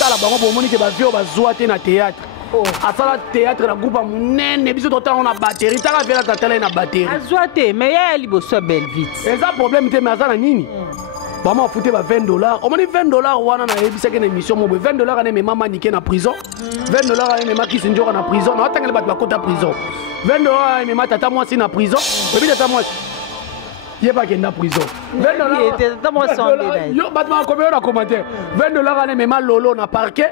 tala bango bomoni ke ba vio ba zoate na théâtre. Asala théâtre na groupe munene biso tota on a batterie taka vela tatala na batterie. Azoate mais ya liboso belle vite. Et ça problème te mais azana nini? Ba ma fouté ba $20. On m'a dit $20 wana na ebisa ke na émission mo $20 ane me mama niké na prison. $20 ane me maki sinjora na prison. Na otangela bat ba kota prison. $20 ane me tata moi si na prison. Bebi tata moi il pas qu'il est en prison. $20. Yo, battement combien on commentaire. $20 ane me ma lolo na parquet.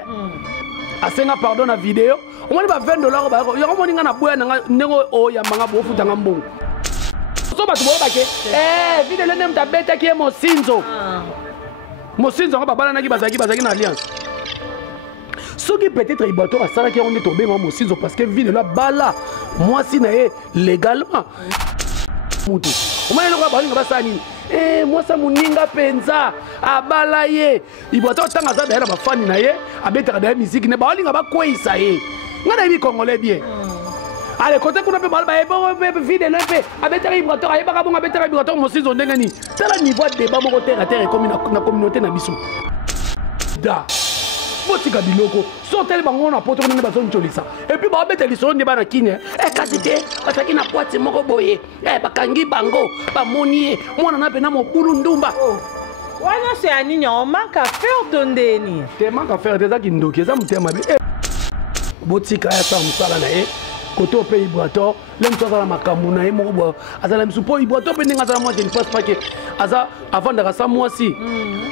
A senga pardon na vidéo. On m'a dit ba $20 ba yo on m'a na boya na ndeko o ya manga bo futa ngambongo. So ba tubo ba ke vidéo le nem ta beta ki Mosinzo. Mosinzo ba bala na ki bazaki na alliance. Ce qui peut-être il bateau à ça qui on est tombé Mosinzo parce que vidéo la bala moi si na légalement. Mutu. On m'a dit ko ba linga ba sani. Moi ça muninga penza abala ye iboto tanga za daira ba fani na ye abeta da musique ne ba linga ba kwisa ye ngana bi congolais bien allez côté kuna pe ba ba vide na pe abeta iboto ay ba ka bonga abeta iboto Mosinzo ndenge ni tala niveau de débat moko terre à terre comme na communauté na biso da botika biloko so tel bango na poto na bazo ncholisa et puis ba beta liso ndeba na kinya kasite bataki na poite moko boye bakangi bango ba monie mwana na pe na mobulu ndumba wana c'est anini on manque à faire tondeni te manque à faire des akindoki za mutema be botika ya sa musala na côté au pays Ibrator l'aime toi dans la makambu na moko bo azala msupo Ibrator pe ninga za moi je ne pense pas que aza avant de rasa moi si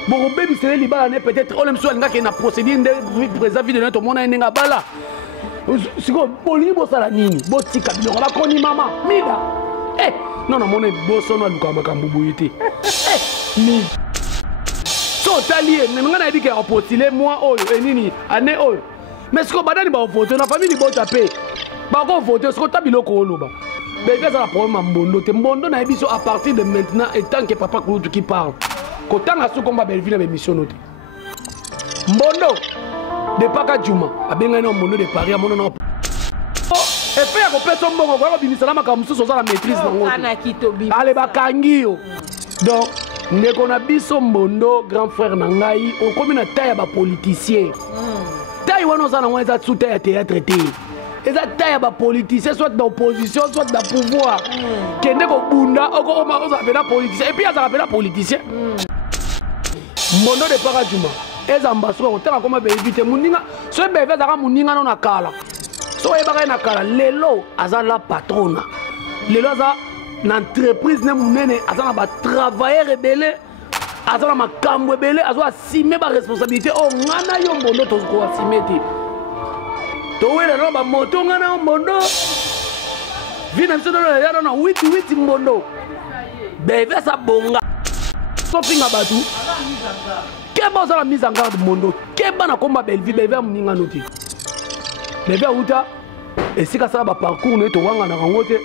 bon baby c'est libala ne peut-être on aime soit nga ke na procédure de présent vidéo na to mona ninga bala siko boli bo sala nini botika biloko ba koni mama mida non non mona boso na luka makambu boyete mi so talié nga na dit que opostiller moi oyo nini année oyo mais siko badani ba voter na famille bota pe ba ko voter siko tabiloko oloba mais ça la problème mbondo te mbondo na biso à partir de maintenant et tant que papa Kulutu qui parle kotanga su komba Belleville na émission noté mbondo de paka juma abenga na mbondo de Paris amono na et fait ya ko peso mbongo ko bimisa na makamusu so la maîtrise nango ana kitobi ale bakangi yo donc ndeko na biso mbondo grand frère na ngai o komi na taille ba politicien taille wana za na ngwa za tsuta ya théâtre te eza taille ba politicien soit d'opposition soit de pouvoir kende ko bunda oko oma oza pena politicien et puis aza pena politicien mbondo de paka juma eza ambassadeur otaka koma be éviter muninga so be eza ka muninga na kala so e baka na kala lelo aza la patrona lelo aza na entreprise ne munene aza na ba travailleur rebelle aza na makambo rebelle azo assumer ba responsabilité o ngana yo mbondo to ko assumer te to wele no ba moto ngana mbondo vina msono ya na 8 mbondo beve sa bonga so finga batu keba za la mise en garde mondo keba na komba Belleville beve muninga noti beve uta esika sala ba parcours ne to wanga na rangote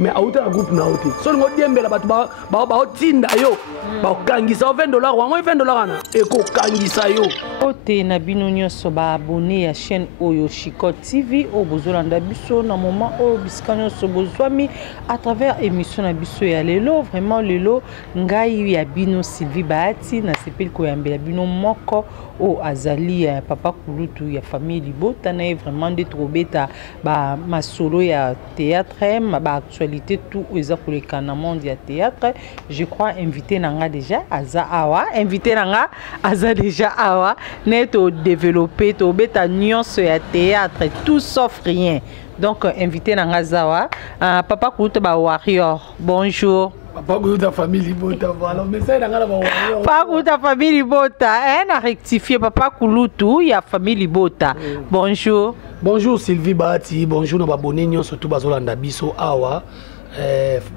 mais auta la groupe na oti so ngo diembela batu ba otinda yo ba kangisa $20 wango $20 na eko kangisa yo ote na bino nyonso ba abonné ya chaîne Oyo Chikot TV o bozolanda biso na moment o bisika nyonso bozwami à travers émission na biso ya lelo vraiment lelo ngai ya bino Sylvie Bahati na sepeli ko yambela bino moko o azali ya papa Kulutu ya famille Libota na vraiment de trobeta ba masolo ya théâtre ba actualité tout eza koleka na monde ya théâtre je crois invité nanga déjà aza awa invité nanga aza déjà awa neto développer to beta nyonso ya théâtre tout sauf rien donc invité nanga zawa papa Kulutu ba warrior bonjour. Papa Kulutu famille Libota voilà mais ça nanga ba warrior Papa Kulutu famille Libota a rectifié papa Kulutu ya famille Libota bonjour. Bonjour Sylvie Bahati bonjour na ba abonné nyonso tout bazolanda biso awa.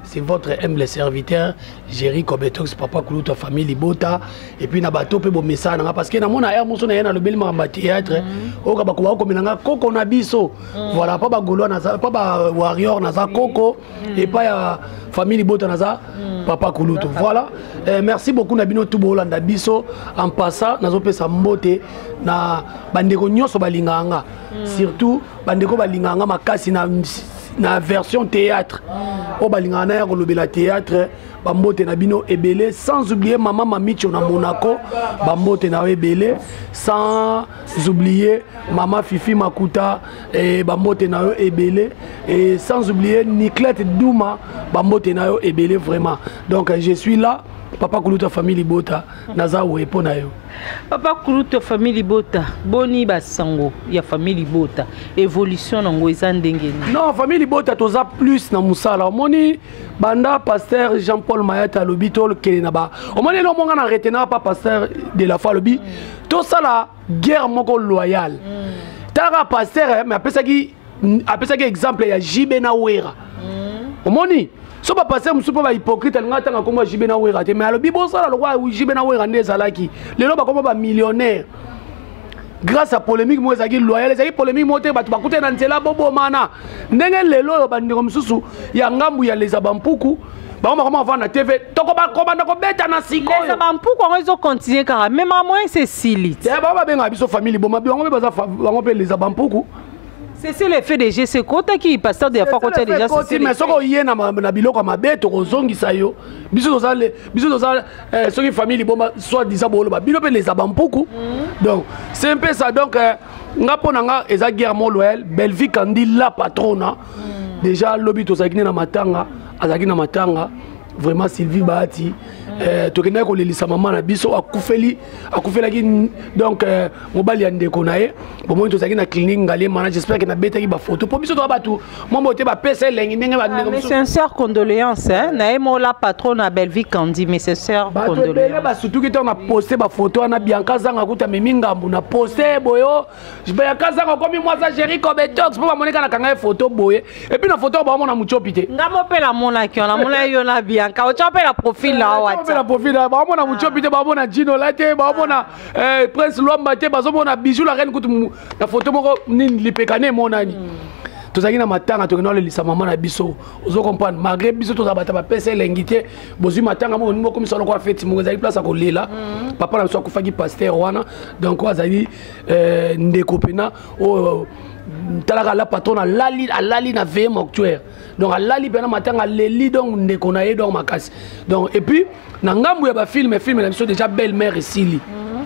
C'est votre humble serviteur Jerry Kobetox papa Kulutu famille Libota et puis na bato pe bo message nga parce que na mona air muso na yena le belma ba théâtre o ka ba ko ko menanga koko na biso voilà pas ba golo na pas ba warrior na za koko et pas ya famille Libota na za papa Kulutu voilà merci beaucoup na bino tout bolanda biso en passant nazo pesa mbote na bandeko nyonso balinganga surtout bandeko balinganga makasi na version théâtre au balingana ya kolobela théâtre bambote na bino ebele, sans oublier maman Mamicho na Monaco, bambote na ebele, sans oublier maman Fifi Makuta, et bambote na ebele, et sans oublier Niclette Douma, bambote na ebele vraiment. Donc je suis là, Papa Kuluta famille Libota, naza wepo na yo. Papa Kuluta famille Libota, boni basango ya famille Libota, évolution nango eza ndenge. Non, famille Libota toza plus na musala. Omoni banda pasteur Jean-Paul Mayata lobito le naba. Omoni lo monga na retena pa pasteur de la foi lobi. To sala guerre moko loyale. Tara pasteur mais apesa ki exemple ya Jibena Wera. Omoni so ba passer musu pa ba hypocrite ngata nga komba Jibena Wera te mais alobi bo sala lokwa Jibena Wera ndezalaki lelo ba komba ba millionnaire grâce à polémique moi ezaki loyal ezaki polémique moté ba bakute na nzela bobo mana ndenge lelo ba ndiko mususu ya ngambu ya leza bampuku ba comment va na TV toko ba komanda ko beta na siko leza bampuku on va continuer car même à moins c'est silite ba benga biso famille bo mabi on ba on peut leza bampuku. C'est l'effet de GC Kota qui pasteur de la fois côté déjà c'est mais soko yé na biloko mabeto kozongisa yo biso tozale soki famille bomba soit disant bolo ba bino pe les abampuku. Donc c'est un peu ça donc nga ponanga eza guerre mo loyal Belvi Kandi la patrona déjà lobi tozakine na matanga azaki na matanga vraiment Sylvie Bahati tokenda ko lelisa maman na biso akufeli donc mobali ya ndeko na ye bomoi tozaki na clinique ngale mana j'espère que na betaki ba photo po biso to ba tu momo te ba pesa lengi ndenge ba ndenge mais sincère condoléances na emo la patronne à Belvi Kandi mais sincère condoléances ba surtout que on a posté ba photo na Bianca Zanga kuta memingambu na posté boyo Bianca Zanga comme moi ça Jerry Kobetox po ba moneka na kanga photo boye et puis na photo ba mona muchopite ngamo pe la mona ki on la mona yo na Bianca o chope la profil là wa la profil là ba mona muchopite ba mona Gino la te ba mona Prince Lomba te ba mona bijou la reine kutu na photo moko nini lipekane monani tozaki na matanga tokena le lisa maman na biso ozo comprendre malgré biso tozabata ba pesa lengité bozui matanga mo nimo comme ça lokwa fête mo ezali place ko lela papa na biso akufaki pasteur wana donc azali ndeko pena o talaka la patron à lali na veille mortuaire donc à lali pena matanga leli donc ndeko na ye donc makasi donc et puis na ngambu ya ba film na biso déjà belle mère Sili.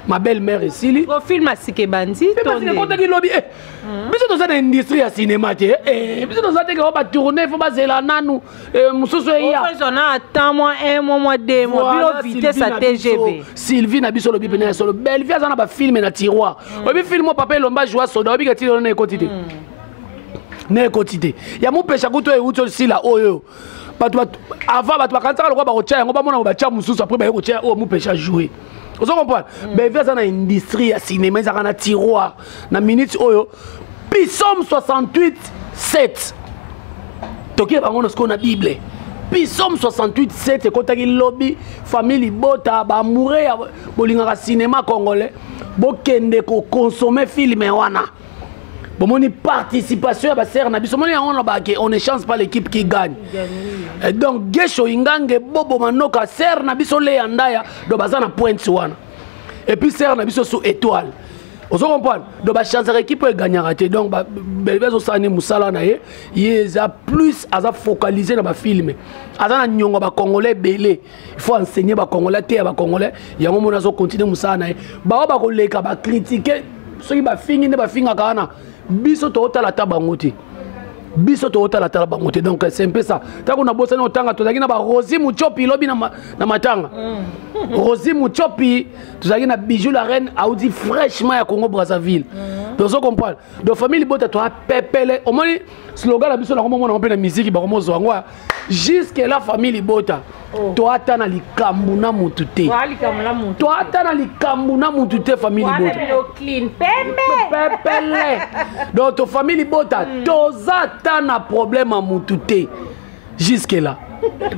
Ma belle-mère est ici. Au film à Sikebandi. C'est parce que quand tu lobby, biso dans une industrie à cinéma, biso dans une on va tourner, faut pas zéla nanou, mususu ya. On a attend moi 1 mois 2 mois, bilo vitesse à TGV. Sylvie na biso lobby pena solo belle vie azana ba film na tiroir. Obi film papa lomba joie soda, obi kati na quantité. Na quantité. Ya mo pesha kuto e uto sila oyo. Avant ba bakanta lokwa ba kocha yango ba mona ba cha mususu après ba kocha o mo pesha jouer. Vous comprenez? Mais vers une industrie à cinéma, ils ont un tiroir. Na minute oyo, Psalm 68:7. Toki ba ngona sko na Bible. Psalm 68:7 quand tu lobby famille bota ba mourir bolinga cinéma congolais, bo kende ko consommer film wana. Bon, mon participation à Serre Nabiso, on ne chance pas l'équipe qui gagne. Et donc, Gesho Ingange, Bobo Manoka, Serre Nabiso le Andaya, do bazana point one. Et puis Serre Nabiso sous étoile. Vous comprenez? Donc, la chance de l'équipe gagnera. Donc, Belvezo Sani Moussala Naye, il a plus à focaliser dans le film. Azana nyongo ba congolais belé. Il faut enseigner ba congolais té ba congolais. Yango mona zo continuer Moussala Naye. Ba ba ko leka ba critiquer ceux qui ba fingi ne ba finga kana. Biso to la tabangote. Biso to la tabangote. Donc c'est un peu ça. Tant qu'on a bossé dans tanga, tout ça qui na ba Rosi Muchopi lobi na matanga. Rosi Muchopi, tout ça qui na bijou la reine a dit fraîchement à Congo Brazzaville. Donc on comprend. Donc famille bota to a pepele. Au moins slogan la biso na comment on appelle la musique ba comment zongwa. Jusque la famille bota. To atana likambu na mutute. To atana likambu na mutute famille bota. Clean pepele. Donc to famille bota toza tana problème à mutute. Jusque là.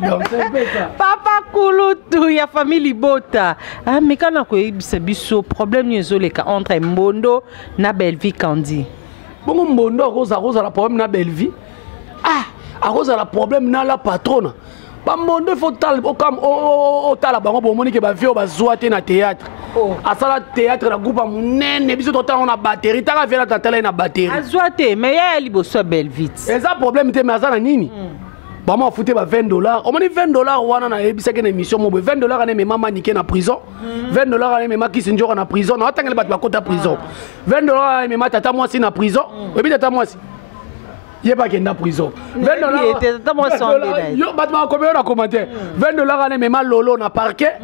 Donc c'est ça. Papa Kulutu ya famille bota. Ah mais quand on a biso problème nyezoleka entre Mbondo na Belvi Kandi. Bon Mbondo rosa la problème na Belvi. Ah, à cause de la problème na la patronne. Mbondo faut tal comme au tala bango pour monique ba vie ba zoate na théâtre. À ça théâtre la groupe munene biso to on a batterie ta vient la tala na batterie. A zoate mais ya liboso Belvite. Et ça problème te mais ça na nini? Maman fouté $20. On m'a dit $20 wana na ebisaka na émission mo $20 ane mema maniqué na prison. $20 ane mema kisinjora na prison. Na tangela bat bakota prison. $20 ane mema tata mwasi na prison. Ebi tata mwasi. Il pas qu'il est en prison. $20. Yo bat ma combien on a commenté. $20 ane mema lolo na parquet.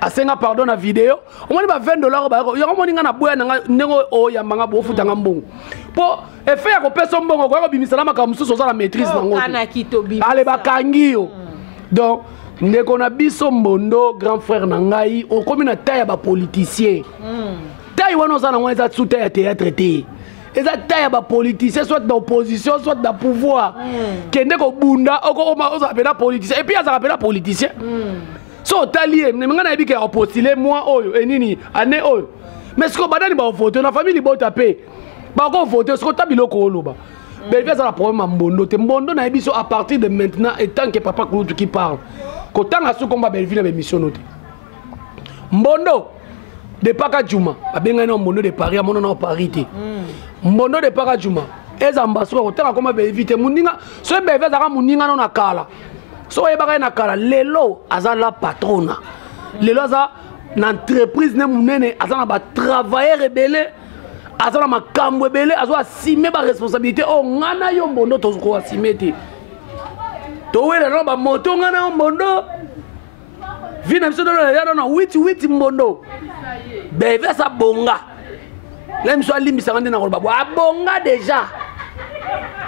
A 5 pardon na vidéo. On m'a dit $20 ba yo on ninga na boya na ndenge o ya manga bo futa ngambongo. Po et faire ko personne bongo ko bimisala makamusu so la maîtrise nango. Allez bakangi yo. Donc ndeko na biso mbondo grand frère na ngai o komi na taille ba politicien. Taille wana za na ngwa tsu taille théâtre té. Eza taille ba politicien soit d'opposition soit de pouvoir. Kende ko bunda oko o za pena politicien et puis ça rappelle politicien. So talié menga na bi ka postuler moi oyo enini ane oyo. Mais ce ko badani ba voter na famille bo taper. Ba ko voter ce ko tabiloko oloba. Mais il y a un problème à Mbondo. Mbondo na biso à partir de maintenant et tant que papa Kouloutou qui parle. Quand on a su combat Belville na mission noté. Mbondo de Paka Djouma, a bien gagné Mbondo de Paris, à mon nom parité. Mbondo de Paka Djouma. Les ambassadeurs autant comme Belville Mundinga, ce Belville zara Mundinga non akala. So e baka na kala lelo azala patrona. Lelo za na entreprise ne munene azana ba travailler rebelle. Azala makambo ebele azo assumer ba responsabilité o ngana yo Mbondo tozo assumer te. To wela no ba moto ngana Mbondo. Vina mso dolo ya na 8 Mbondo. Beve sa bonga. Lem so alimisa ngande na kolba bonga déjà.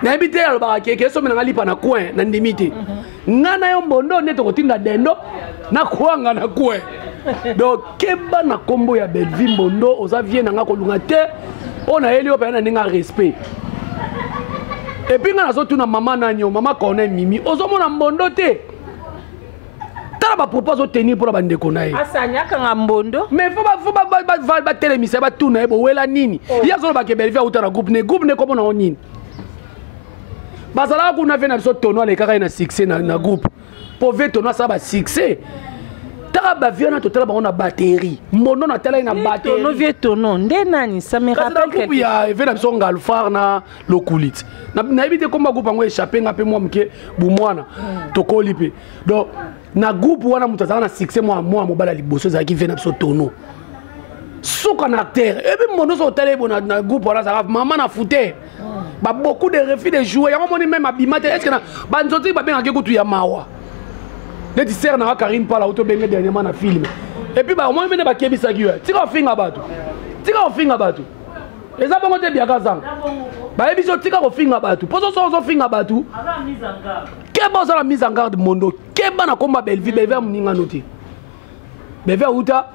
Na habité ya ba keke so menanga lipa na coin na ndimite. Ngana yo Mbondo neto kotinda dendo na kuanga na coin. Donc keba na kombo ya Belville Mbondo oza vie na nga kolunga te on a elio pa na ninga respect. Et puis nga nazo tuna mama nanyo mama kone mimi ozo mona Mbondo te. Tala ba propose au tenir pour la bande konaye. Asanya kanga Mbondo. Mais faut ba télémisa ba tuna ebo wela nini. Ya zo ba ke Belville uta na groupe ne komo na onini. Bazala ku na vena so tono le kaka na succès na groupe. Pour ver tono ça ba succès. Taba viana total ba on a batterie. Mbondo na tala ina batterie. Tono vie tono ndenani ça me rappelle que il y a vena so ngalfar na lokulit. Na ebite komba groupe ngo échapper ngape moi mke bu mwana. Tokoli pe. Donc na groupe wana mutazana na succès moi mobala liboso za ki vena so tono. Soka na terre. Et puis Mbondo so tala na groupe wana ça maman na fouté. Ba beaucoup de refus de jouer. Ya moni même abimate est-ce que na ba nzoti ba benga ke kutu ya mawa. Les serre na Karine par la auto benga dernièrement na film. Et puis bah moi mene ba kebisa kiwa. Tika finga batu. Tika finga batu. Les a bongo te biaka sang. Ba ebiso tika ko finga batu. Poso so finga batu. Ala mise en garde. Keba za la mise en garde Mbondo. Keba na komba Belville muninga noti. Belville uta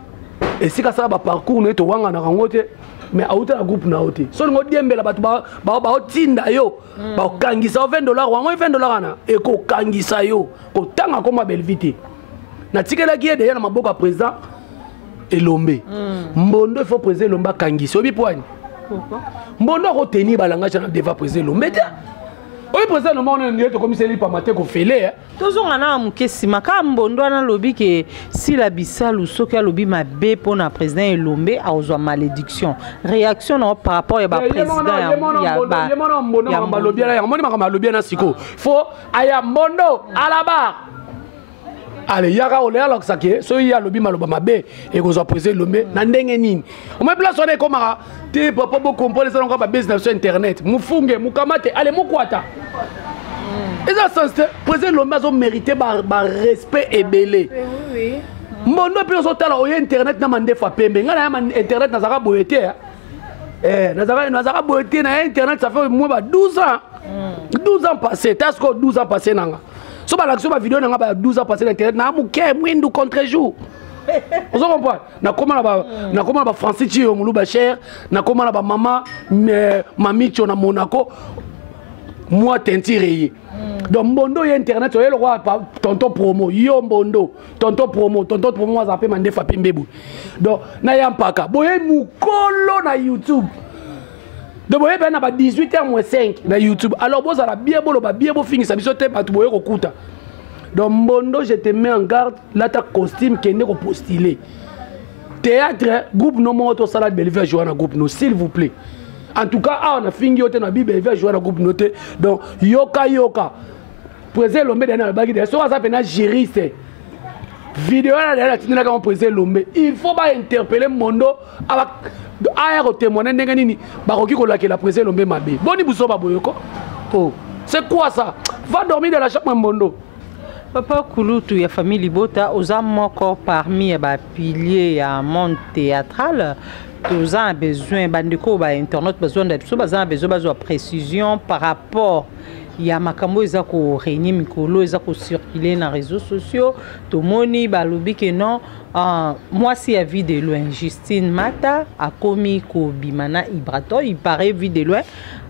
et sika ça ba parcours neto wanga na rangote. Mais à autant groupe na ote. So ngo diembela batu ba otinda yo. Ba kangisa $20 wango $20 na e ko kangisa yo. Ko tanga koma Belvite. Na tikela ki ede na maboka président Elombe. Mbondo il faut président Elombe kangisa. Obi poani. Pourquoi? Mbondo ko tenir balanga na devant président Elombe. Oui, président Elombe on est commissaire li pa maté ko fele. Tozo ngana mukesi maka Mbondo na lobi ke si la bisalu soki alobi mabe pona président Elombe a ozwa malédiction. Réaction non par rapport ya ba président ya ba. Ya lobi ya moni makama lobi na siko. Faut aya Mbondo à la barre. Allez, yaka ole alors ça que so ya lobi maloba mabe et ko zo président Elombe na ndenge nini. On me place on est comme te papa bo comprendre ça encore ba business sur internet. Mufunge mukamate allez mukwata. Et ça c'est président Elombe a mérité ba respect et belé. Oui. Mbondo pe so tala o internet na mande fa pembe ngana ya internet na zaka boyete. Na zaka boyete na internet ça fait moins 12 ans. 12 ans passés, t'as ce 12 ans passés nanga. So ba l'action ba vidéo nanga ba 12 ans passés internet na muke mwindu contre jour. Vous comprenez? Na comment ba Francis Chio Muluba cher, na comment ba maman Mami Chio na Monaco. Moi tentiré. Donc Mbondo y internet le roi tonton promo yo Mbondo tonton promo za pe mande fa pimbebu. Donc na yampaka boye mukolo na YouTube. Donc boye ben na ba 18h-5 na YouTube. Alors bo za la bien bo fini ça biso te batu boye kokuta. Donc Mbondo je te mets en garde là ta costume qui n'est ko postuler. Théâtre groupe no moto salade Belville jouer na groupe no s'il vous plaît. En tout cas, on a fini au na Bible, il va jouer dans groupe noté. Donc yoka président Lombe derrière bagi derrière so ça pena juriste vidéo là derrière tinela comme président Lombe il faut pas interpeller mondo aya ko témoigner ndenge nini ba koki ko lakela président Lombe mabe boni buso ba boyoko oh c'est quoi ça va dormir dans la chambre mondo. Papa Kulutu ya famille Libota aux moko parmi les piliers ya monde théâtral. Tous ont besoin bandeko ba internet besoin de précision par rapport ya makambo eza ko réunir mikolo eza ko circuler dans réseaux sociaux to moni balobi que non moi si a vu de loin Justine Mata a commis ko bimana Ibrato il paraît vu de loin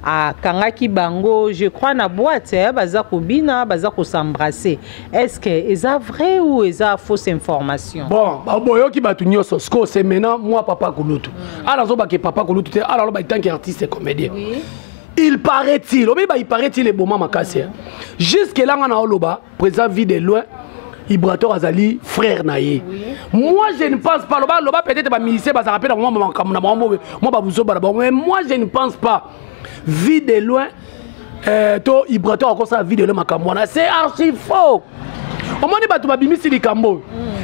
à Kangaki Bango je crois na boîte baza ko bina baza ko s'embrasser est-ce que est vrai ou est fausse information bon boyo ki batu nyoso sko c'est maintenant moi Papa Kulutu ala zo ba ke Papa Kulutu ala lo ba tant qu'artiste et comédien oui. Il paraît-il, il paraît-il les moments makassia. Jusque là on a oloba, président vie de loin, Ibrato Azali frère naïe. Moi je ne pense pas loba peut-être pas ministère ça rappelle moi mais moi je ne pense pas vie de loin to Ibrato encore ça vie de loin makamwana, c'est archi faux. Au moins batu babimisi likambo.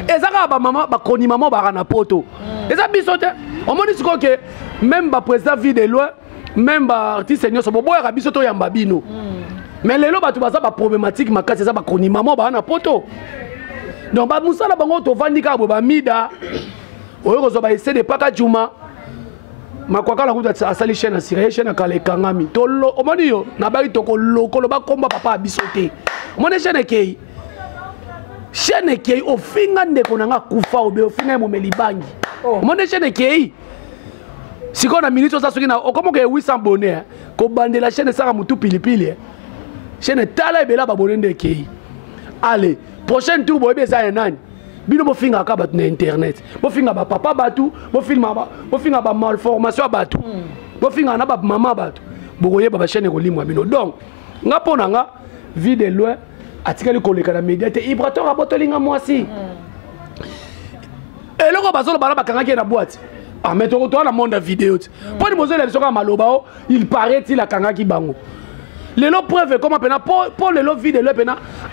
Ezaka ba maman ba koni maman ba na poto. Eza bisote. Au moins c'est que même ba président vie de loin même artiste seigneur so boya kabiso to yamba bino mais lelo batu baza ba problématique makasi za ba koni maman ba na poto donc ba musala bango to vandika bo ba mida oyo ko zo ba essayer de paka juma makwaka la kuta asali chaîne na siré chaîne ka le kangami to lo omoni yo na ba to ko lokolo ba komba papa bisote omoni chaîne kei o finga ndeko nanga kufa obe o finga mo melibangi omoni chaîne kei si on a minute ça soki na comment que 800 abonnés ko bande la chaîne ça mutu pilipili chaîne tala ebela ba bonende kei allez prochaine tour boye za nani bino bo finga ka bat na internet bo finga ba papa batu bo finga ba malformation batu bo finga na ba mama batu bo koye ba chaîne ko limwa bino donc nga pona nga vie de loin atikali ko leka na média te Ibrato rabotolinga mwasi eloko bazolo bala bakanga ki na boîte. Ah mais tu retournes dans le monde de vidéo. Pour les mosaïques les malobao, il paraît-il à Kangaki Bango. Les lots preuves comment pour les lots vidéo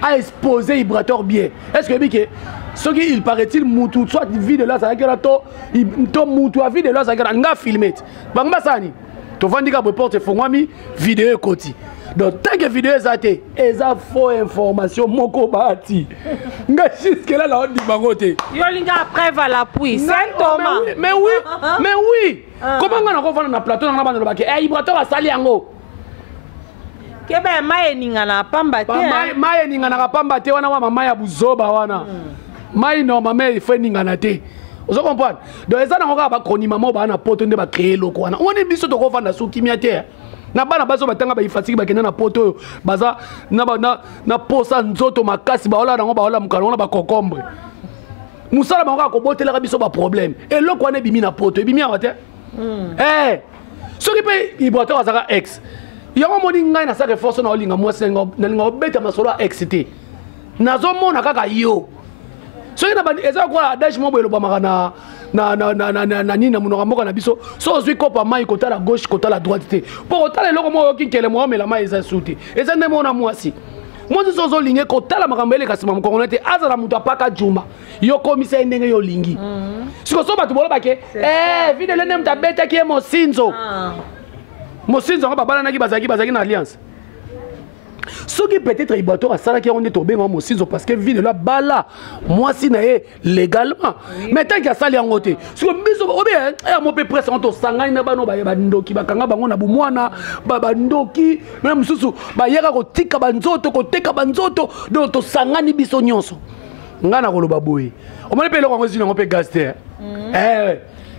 a exposé Ibrator bien. Est-ce que ce qui il paraît-il moutou soit vidéo là ça va que to moutou a vidéo là ça va nga filmer. Bangba sani. To vandika reporter fongwami vidéo koti. Donc tant que vidéo zate, eza faux information moko bati. Nga jusque là la on dit bangote. Yo linga preuve à l'appui, c'est Thomas. Mais oui. Comment on a refait na plateau na bande lobake. Eh Ibrato va sali yango. Kebe maye ninga na pamba te. Maye ninga na pamba te wana wa mama ya buzoba wana. Maye no mama il fait ninga na te. Vous comprenez? Donc ça na ko ba koni mama ba na poto nde ba créer loko wana. On est biso to ko vanda su kimia te. Na bana bazo batanga ba ifatiki ba kenda na poto baza na posa nzoto makasi ba ola nango ba ola mukano na ba kokombre. Musala ba ko botela biso ba problème. Et loko wana bimi na poto bimi awate. Soki pe Ibrato azaka ex. Yango moni ngai na saka force na olinga mwasi na linga obeta masolo ex te. Nazo mona kaka yo. Soki na ba eza kwa adage mo belo ba makana na nina munoko mboka na biso so zwi kopa mai kota la gauche kota la droite te pour otala eloko mo yokinkele mo mela mai eza suti eza nde mona mwasi mwasi sozo linge kotala makambo ele kasima mkongo te azala mutu apaka juma yo komisa ndenge yo lingi siko so batu bolo bake vide le nem tabeta ki mo sinzo ngaba bana naki bazaki na alliance. Ce qui peut-être Ibrato a ça qui on est tombé en Mosinzo parce que vie de la bala moi si naé légalement mais tant qu'il y a ça les en côté sur biso bien et mon peu presse on to sanga na bano ba ndoki bakanga bango na bumwana ba ndoki même susu ba yeka ko tika banzoto ko teka banzoto do to sanga ni biso nyonso ngana ko lo baboy o mane pele ko ngozi na ngope gaster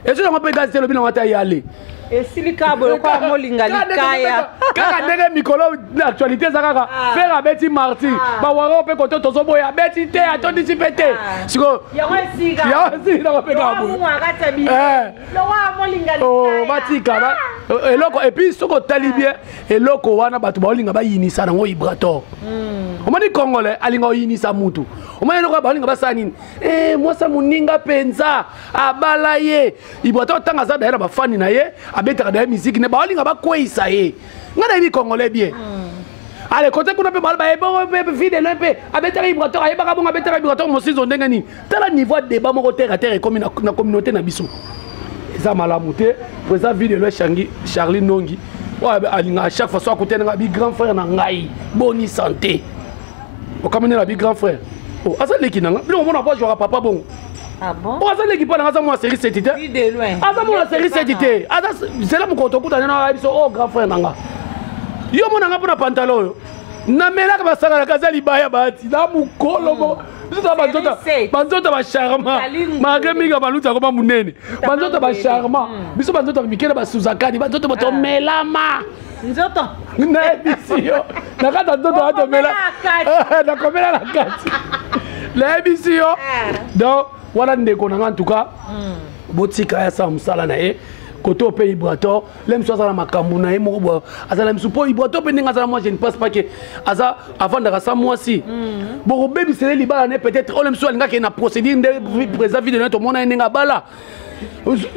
et sur ngope gaster lo bino wata yale. Et si les câbles quoi molinga likaya kaka ndenge mikolo l'actualité za kaka faire abeti marti ba waro pe koto tozo boya abeti te atondisi pete siko ya wasiga na pe kabo lo wa molinga likaya oh batika ba eloko et puis soko talibie eloko wana batu ba olinga ba yinisa nango Ibrato omoni congolais alinga yinisa mutu omoni eloko ba olinga ba sanini moi sa muninga penza abala ye Ibrato tanga za daira ba fani na ye abetaka da musique ne ba olinga ba kweisa ye ngana bi congolais bien allez côté qu'on peut parler ba vide l'empé avec vibrateur ay ba bon avec vibrateur mo saison ndengani tala niveau de débat mo terre à terre comme na communauté na biso ça malamuté président vide le Charlie Nongi à chaque fois soit côté na bi grand frère na ngai boni santé o comme na bi grand frère oh asa leki nanga bi on pas jouer papa bon. Ah bon? Oh, ça l'équipe pas dans la série 7 ité. Oui, de loin. Ah, ça la série 7 ité. Ah, c'est là mon compte tout à oh grand frère nanga. Yo mon nanga pour pantalon. Na mela ka basaka la kaza libaya bati. Na mukolo. Biso banzota ba charma. Magami ka baluta ko ba munene. Banzota ba charma. Biso banzota mikela ba suzakani. Banzota ba to melama. Nzoto. Na bisio. Na kata nzoto ato mela. Na komela la kati. La bisio. Donc voilà ndeko nanga en tout cas botika ya sa musala na e côté au pays Ibrator l'aime soit ça la makambu na e moko azala msupo Ibrator pe ninga za moi je ne pense pas que aza avant de ça moi si bon baby c'est libala ne peut-être on l'aime soit nga ke na procédure de président vidéo na to mona ninga bala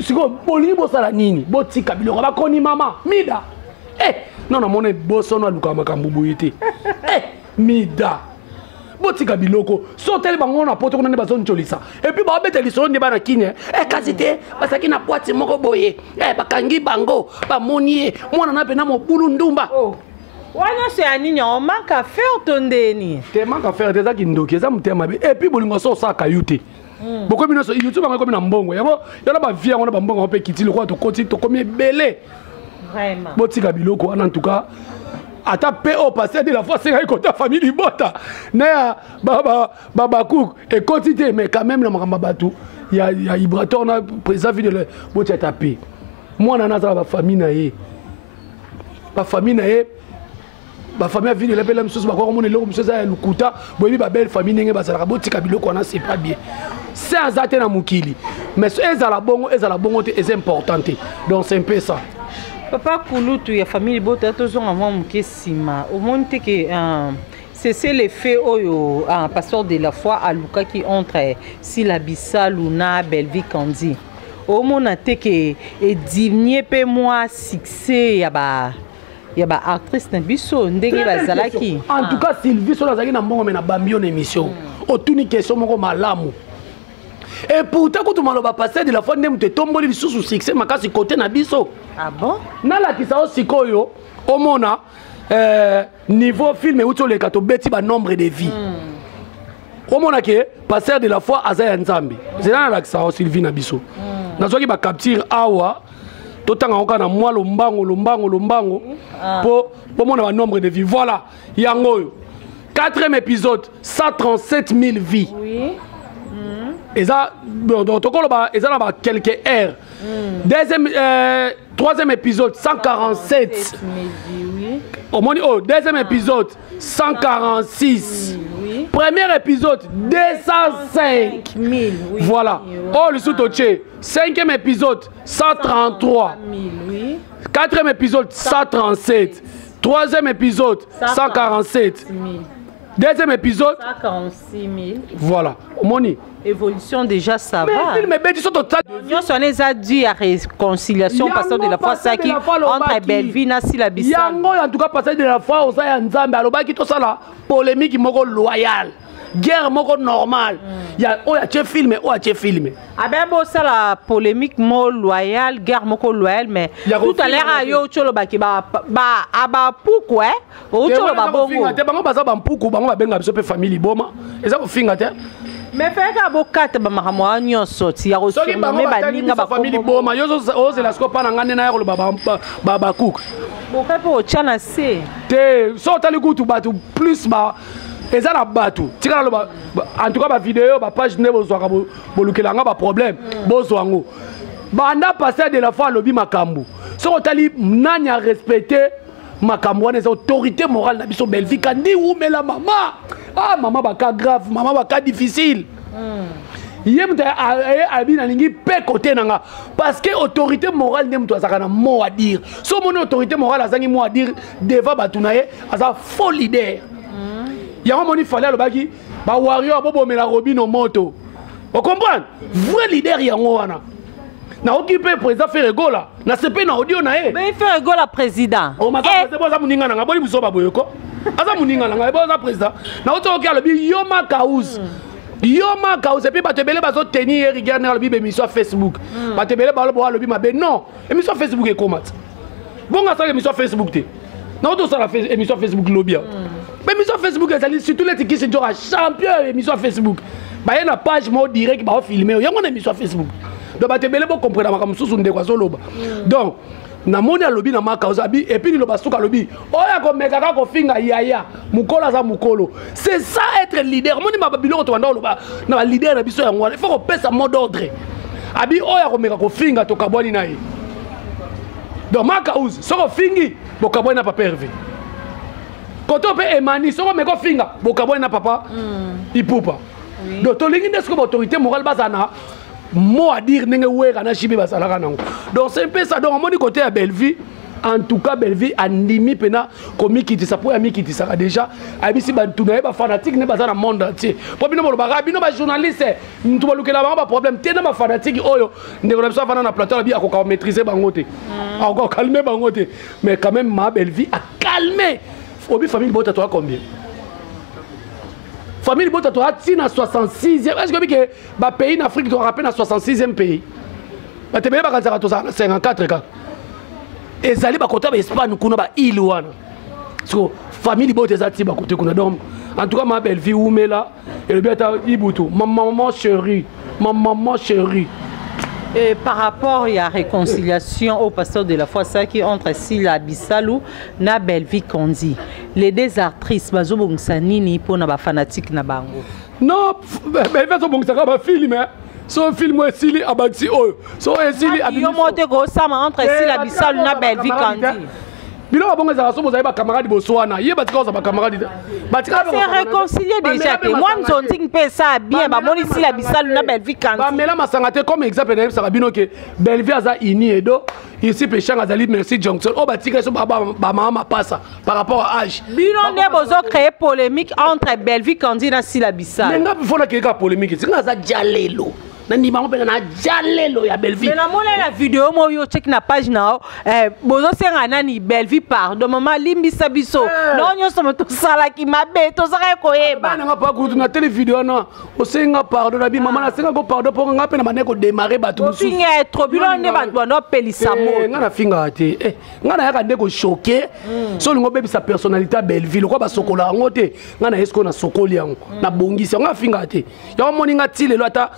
siko boli bo sala nini botika biloko ba koni mama mida non na mona boso na luka makambu boyete mida botika biloko soteli bango na poto kuna ne bazon cholisa et puis ba bete lisolo ne bana kinya kasite basaki na poati moko boye bakangi bango ba monie mwana na pena mo bulu ndumba wana se anini on manque à faire tondeni te manque à faire des akindoki eza mutema be et puis bolingo so sa kayute boko bino so YouTube bango komi na mbongo yabo yala ba vie ngona ba mbongo pe kitilo ko to koti to komi belé vraiment botika biloko en tout cas ata pe au passé de la fois c'est côté famille bota na baba cook et quantité mais quand même le makamba batu il y a Ibrator na président vidéo botia tapé moi na za ba famille na ye ba famille na ye ba famille vidéo la pele msusu ba ko mona le msusu za lukuta boyebi ba belle famille nenge ba sala botika biloko na c'est pas bien c'est azate na mukili mais ezala bongo te est importante donc c'est un peu ça. Papa Kulutu ya famille bota toujours avant muke sima au monde que c'est l'effet oyo pasteur de la foi à Luka qui entre Silabissa Luna Belvi Kandi au monde te que et diminuer pe moi succès ya ba actrice na biso ndenge bazalaki en tout cas Sylvie so lazaki na mbongo na bambio na émission otuni question moko malamu. Et pourtant, quand tu m'as passé de la fois, tu as tombé le sous succès, ma casse côté na biso. Ah bon? Na la kisa aussi koyo, au mona niveau film où tu les kato beti ba nombre de vies. Au mona que passer de la foi à Zaya Nzambi. C'est là la kisa aussi Sylvie na biso. Na soki ba capture awa, totanga oka na moi lombango pour mona ba nombre de vies. Voilà, yango. 4e épisode, 137 000 vies. Oui. Et ça, donc, ils ont quelques heures. 3e épisode, 147. Au moins, 2e épisode, 146. Premier épisode, 205 000. Voilà. Oh, le sous-toché. 5e épisode, 133. 4e épisode, 137. 3e épisode, 147. 2e épisode, 146 000. Voilà. Moni. Évolution déjà ça va. Mais ben disons total. Nous sommes déjà dû à réconciliation parce que de la fois ça qui entre Belvina Silabissa. Yango en tout cas passer de la fois au Zaya Nzambe alobaki to ça la polémique moko loyale. Guerre moko normal. Ya o ya che filmé Ah ben bon ça la polémique mo loyale, guerre moko loyale mais tout à l'heure yo cholo baki ba pourquoi o cholo ba bongo. Te bango baza ba mpuku bango ba benga biso pe famille boma. Eza ko finga te. Mais fait ka bokate ba makamwa nyonso ti ya so mais ba ninga ba famille boma yo zo la scopa na ngane na ya ko ba cook. Boka po chana se. Te so tali kutu batu plus ba eza na batu tika lo en tout cas ba vidéo ba page ne bozwa ka bolukelanga ba problème bozwa ngo banda passer de la fois lobi makambu so tali nanya respecter makambu wana eza autorité morale na biso Belvi Kandi ou mais la maman maman ba cas grave maman ba cas difficile yemta abina lingi pe côté nanga parce que autorité morale ne mto azaka na mot à dire so mon autorité morale azangi mot à dire devant batunaye aza faux leader. Yango moni fallait alobaki ba warrior bobo mela robino moto. Vous comprenez? Vrai leader yango wana. na occupé président Ferrego là na CP na audio na e mais Ferrego la président o ma président boza muninga na ngaboli musoba boyoko aza muninga na ngaboli boza président na oto ki alobi Yoma Kaous et puis batebele bazo tenir rigueur na alobi émission Facebook batebele ba alobi mabe non émission Facebook e komat bonga ça émission Facebook te na oto ça la émission Facebook lobia mais émission Facebook ezali surtout les qui se jora champion émission Facebook ba yena page mo direct ba filmer yango na émission Facebook donc batebele bo comprendre makambo susu ndeko azoloba donc na moni alobi na Makauza bi et puis loba suka alobi oya ko meka ka ko finga yaya mukolo za mukolo c'est ça être leader moni mababilo to banda loba na leader na biso yango il faut ko pesa mot d'ordre abi oya ko meka ko finga to kabwani na ye donc Makauza so ko fingi bo kabwani na papa Hervé koto pe emani so ko meka ko finga bo kabwani na papa ipupa donc to lingi ndesko autorité morale bazana mot à dire n'est pas na chibi basalaka nango donc c'est un peu ça donc on dit côté à Belleville en tout cas Belleville andimi pena komi kitisa po ya mikitisa déjà abisi bantu na ba fanatique ne bazana monde entier po bino ba bino ba journaliste ntu balukela ba problème tena ba fanatique oyo ndeko na biso fana na plateau bi akoka maîtriser bango te encore calmer bango te mais quand même ma Belleville a calmé obi famille bota toi combien famille Bota to ati na 66e est-ce que ba pays en Afrique to rappelle na 66e pays ba tebele ba kanzaka to 54 ka ezali ba kota ba Espagne kuna ba île wana so famille Bota ati ba kote kuna donc en tout cas ma belle vie Oumela et le biata Ibutu maman chérie Et par rapport à la réconciliation au pasteur de la foi qui entre Sila Bissalou na Belleville Kondi, les deux actrices bazo bongsanini pour na ba fanatique na bango. Non, Belleville so bongsaka ba film so film est Sili abati oyo. So Sili abati. Yo monte go sama entre Sila Bissalou na Belleville Kondi. Bilo abonga za so bozaye ba camarade boswana, ye batika za ba camarade. Batika c'est réconcilier déjà te. Moi nzonzi pe ça bien ba moni Sila Bissalou na Belleville Kondi. Ba mela masangate comme exemple na ça bino que Belleville aza ini edo ici pechanga azali merci Johnson. O batika so ba mama passa par rapport à âge. Bino ne bozo créer polémique entre Belleville Kondi na Sila Bissalou. Nga fona keka polémique, singa za jalelo. Nani bango pena na jalelo ya Belleville. Mais la mona la vidéo mo yo check na page na bozo senga nani Belleville pardon maman limbisa biso. Non nyo somo to sala ki mabe to saka koyeba. Bana nga pa kutu na tele vidéo na o senga pardon na bi maman na senga ko pardon pour nga pena maneko démarrer batu musu. Finga trop bilo ne ba no pelisa mo. Nga na finga te. Nga na yaka ndeko choqué. So lingo bebi sa personnalité à Belleville ko ba sokola ngote. Nga na esko na sokoli yango. Na bongisi nga finga te. Ya moni nga ti lelo ata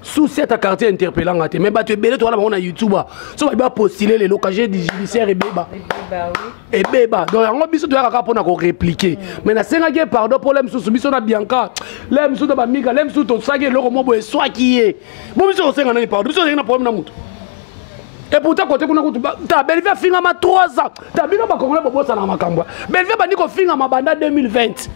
souci à ta quartier interpellant mais bah tu es belé toi là on a YouTube so va postuler les locagés du judiciaire et beba donc on biso doit ka pona ko répliquer mais na senga ke pardon problème sous biso na Bianca lem sous ba mika lem sous to sage loko mo boy soit qui est bon biso senga na pardon biso na problème na mutu et pourtant côté kuna kutu ta Belleville finga ma 3 ans ta bino ba congolais bobosa na makambo Belleville ba ndiko finga ma banda 2020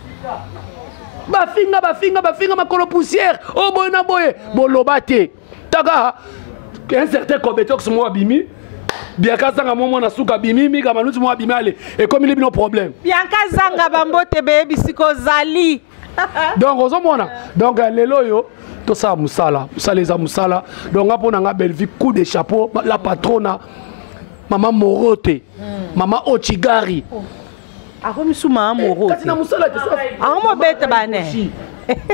bafinga makolo poussière oh boy na boye bolobate taka un certain compétence moi abimi Bianca zanga mo na suka bimi mi kama lutu mo abimi ale et comme il y a un problème Bianca zanga bambote be bisiko zali donc ozomona donc lelo yo to ça musala les musala donc apona nga Belleville coup de chapeau la patronne maman Morote maman Ochigari Ako suma Morote na musala te mo bete bane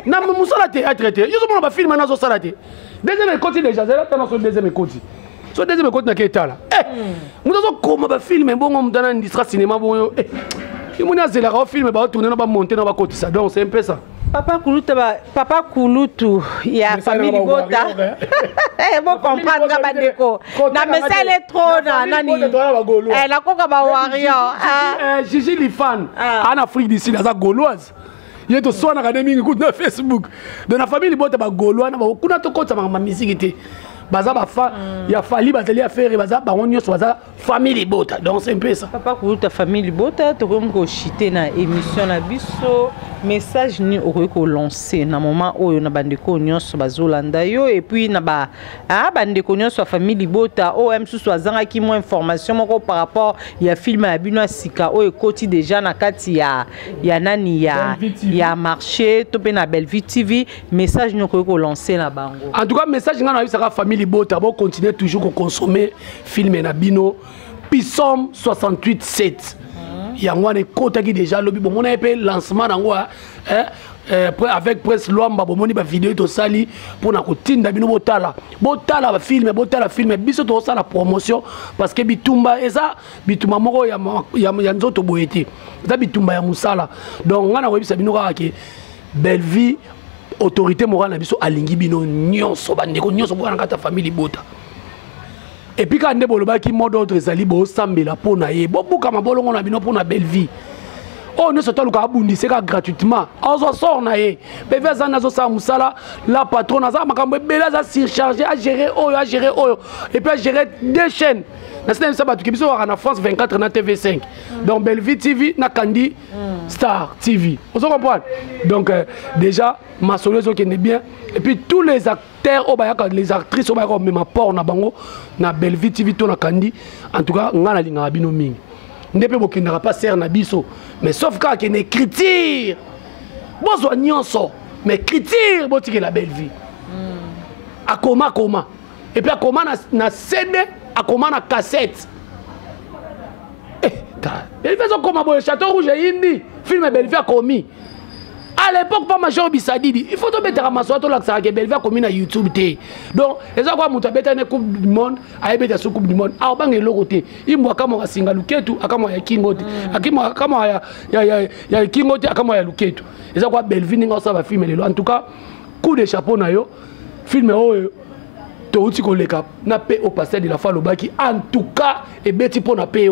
na musala te a traité yo zo ba film na zo sala te deuxième écoute déjà zela ta na so deuxième écoute so deuxième écoute na ke tala muzo zo koma ba film bongo mutana industrie cinéma bongo yo mona zela ka film ba tourner na ba monter na ba côté ça donc c'est un peu ça Papa Kulutu ya famille Bota. Bon comprendre ga bandeko. Na mesele trop na nani. La koka ba warrior. Gigi Lifan en Afrique du Sud za gauloise. Ye to sona ka mingi ku na Facebook. De na famille Bota ba gaulois na ba kuna to kota ma musique te. Baza ba fa ya fali bateli a faire baza ba onyo so baza famille Bota. Donc c'est un peu ça. Papa Kulutu famille Bota to ko chiter na émission na biso. Message ni ko lancer na moment oyo na bandeko nyonso bazolanda yo et puis na ba bandeko nyonso famille Bota OM sous azanga ki mo information moko par rapport ya film ya bino sika oyo koti déjà na kati ya nani ya marché to pe na Belleville TV message ni ko lancer na bango en tout cas message nga na bisaka famille famille Bota, bon continuer toujours à consommer film et nabino. Psalm 68:7. Il y a un côté qui déjà lobby. Bon, on a fait lancement avec presse Luamba, bon, on a vidéo to sali pour na routine d'abino botala. Botala film, biso to ça la promotion parce que bitumba et ça bitumba moko ya nzoto boyete. Ça bitumba ya musala. Donc on a webisa bino ka ke belle vie autorité morale na biso alingi bino nyonso bandeko nyonso pour na ta famille Bota. Et puis quand on a dit mot d'autre ezali bo sambela pona ye bo buka mabolongo na bino pona belle vie. Oh ne soto luka abundise ka gratuitement. Ozo sort na ye. Beve za nazo sa musala la patronne za makambo bela za surcharger à gérer oyo et puis à gérer deux chaînes. Na sina ça batu kibiso na France 24 na TV5. Donc Bellevue TV na Kandi Star TV. Vous comprenez? Donc déjà ma solution qui est bien et puis tous les acteurs les actrices au bayaka même apport na bango na Bellevue TV to na Kandi en tout cas ngana linga bino mingi. Ndepe bokindaka pas ser na biso mais sauf quand qu'il y a une écriture. Bozo nyonso mais écriture botiki la Bellevue. Akoma et puis akoma na CD akoma na cassette. Bellevue comme boye Château Rouge indi film Bellevue a commis. À l'époque, pas major Bissadidi. Il faut te mettre à ma soirée, que Bellevue a commis na YouTube. Donc, les gens qui ont été une Coupe du Monde, à une Coupe du Monde, à un côté, ils m'ont comme un single Luketu, à comme un Kingote, à comme un Kingote, à comme un Luketu. Les gens qui ont Bellevue n'ont pas filmé. En tout cas, coup de chapeau na yo, film Touti Koleka, n'a pas au passé de la fois qui en tout cas, et bêti pour na payer.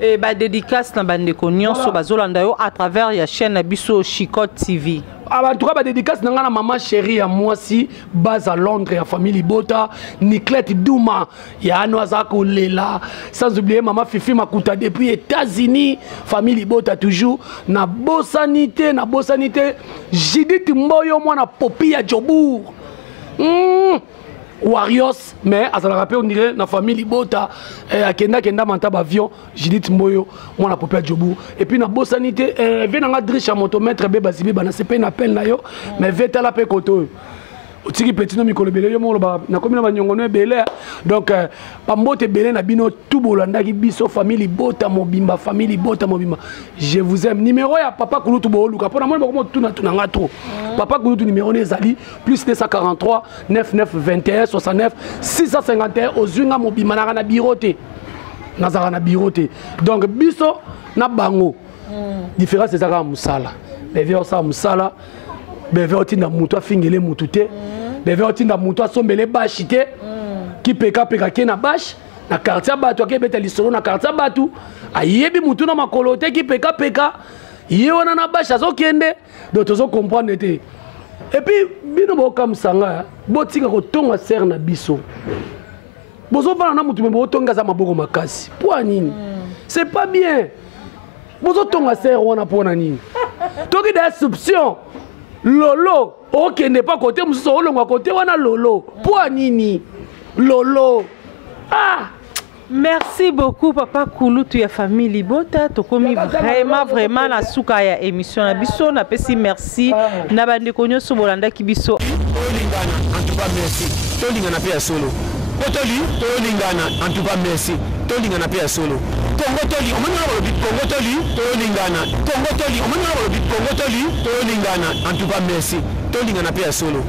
Et bah dédicace na bande konyon so bazolanda yo à travers la chaîne Abisso Chicot TV. En tout cas ba dédicace na ngana maman chérie à moi si base à Londres ya famille Bota, Niclette Douma, ya Anoza Kolela, sans oublier maman Fifi Makuta depuis États-Unis, famille Bota toujours na Bossanité, Judith Mboyo moi na Popi ya Djobour. Warriors, mais à ça rappelle on dirait la famille Bota à Kenda manta avion Judith Moyo moi la popée Djobu et puis na Bossanité vient na driche à motomètre be basibi bana c'est pas un appel na yo mais veta la pe koto otiki petit no mikolo belé yo mo na komi na banyongono belé donc pambote belé na bino tout bolanda ki biso famille Bota mobimba je vous aime numéro ya papa Kulutu boluka pona moi ko tuna ngato papa Kulutu numéro nezali plus 243 99 21 69 651 ozunga mobimba na biroté nazara na biroté donc biso na bango différence c'est ça musala beve osa musala beve otinda mutu afingele mutu te beve otinda mutu asombele bashi te ki peka ke na bashi na quartier batu akebeta lisolo na quartier batu ayebi mutu na makolo te ki peka ye wana na bashi azokende donc tozo comprendre te et puis bino bokamsanga botika kotonga ser na biso bozo bana na mutu mbo tonga za maboko makasi pour nini c'est pas bien bozo tonga ser wana pona nini toki des soupçons lolo ok n'est pas côté muso olongwa côté wana lolo pour nini lolo ah. Merci beaucoup Papa Kulutu ya famille Bota to komi vraiment na suka ya émission na biso na pesi merci na bande konyo so bolanda ki biso tolingana en tout cas merci tolingana pe ya solo tolingana en tout cas merci tolingana pe ya solo Congo toli omana wala bit Congo toli tolingana Congo toli omana wala bit Congo toli tolingana en tout cas merci tolingana pe ya solo